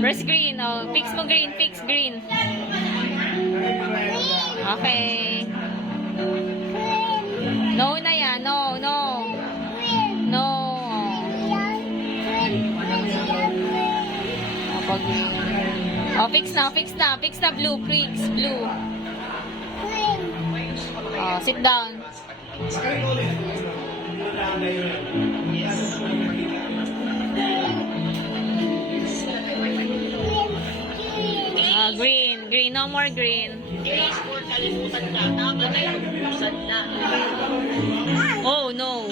Press green. Oh, fix mo green. Fix green. Okay. No na yan. No, no. No. Oh, fix na. Fix na. Fix na blue. Fix blue. Oh, sit down. Green. Green. No more green. Oh, no.